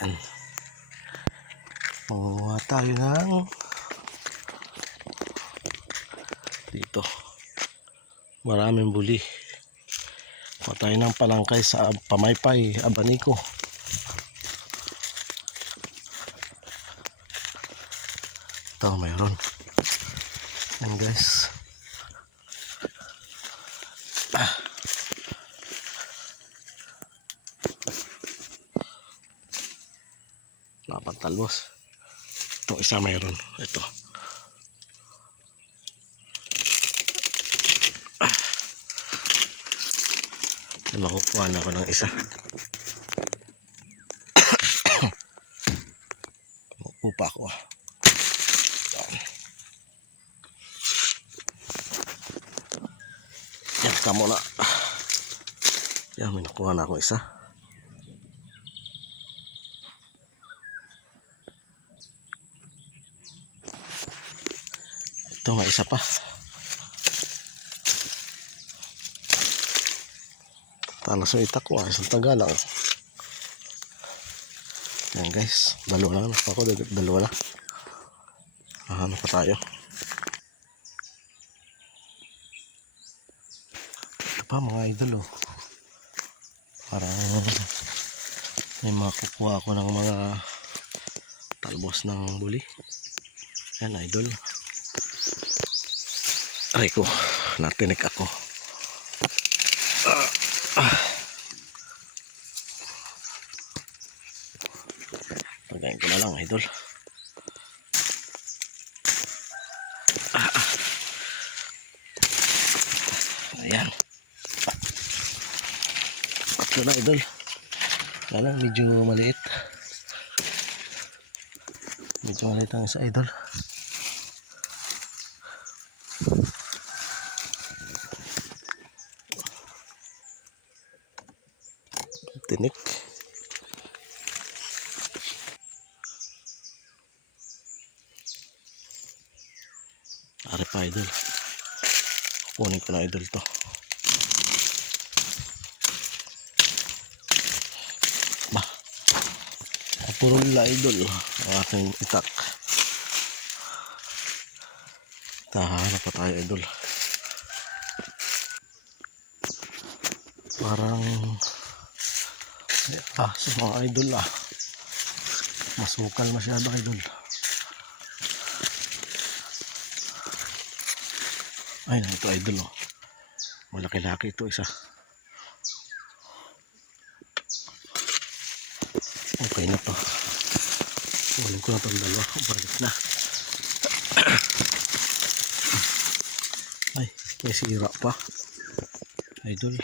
Yan. Manguha tayo ng dito. Maraming buli. Kuha tayo ng palangkay sa Pamaypay, Abanico. Ito mayroon. Yan guys. Napantalbos. Ito isa mayroon. Ito. Makukuha na ako ng isa. Upa ko. Yan ka muna. Yan, may nakuha na ako isa. Ito nga isa pa. Talas yung itak ko. Isang taga lang. Yan guys. Dalawa lang. Ako dalawa lang. Ano pa tayo? Ito pa mga idol oh. Parang may makukuha ako ng mga talbos ng buli. Yan idol. Aray ko. Natinik ako. Pagayin ko na lang idol. Ayan. Tatlo na idol. Wala, medyo maliit. Medyo maliit ang isa idol. Tinik. Ari pa idol. Kunin ko na idol to. Bah. Puro nila idol ang aking itak. Tahanap pa tayo idol. Parang sa mga idol masukal masyado idol. Ay, ito idol oh. Malaki-laki ito isa. Okay na to. Kunin ko na itong dalawa. Balik na. Ay, may sira pa idol.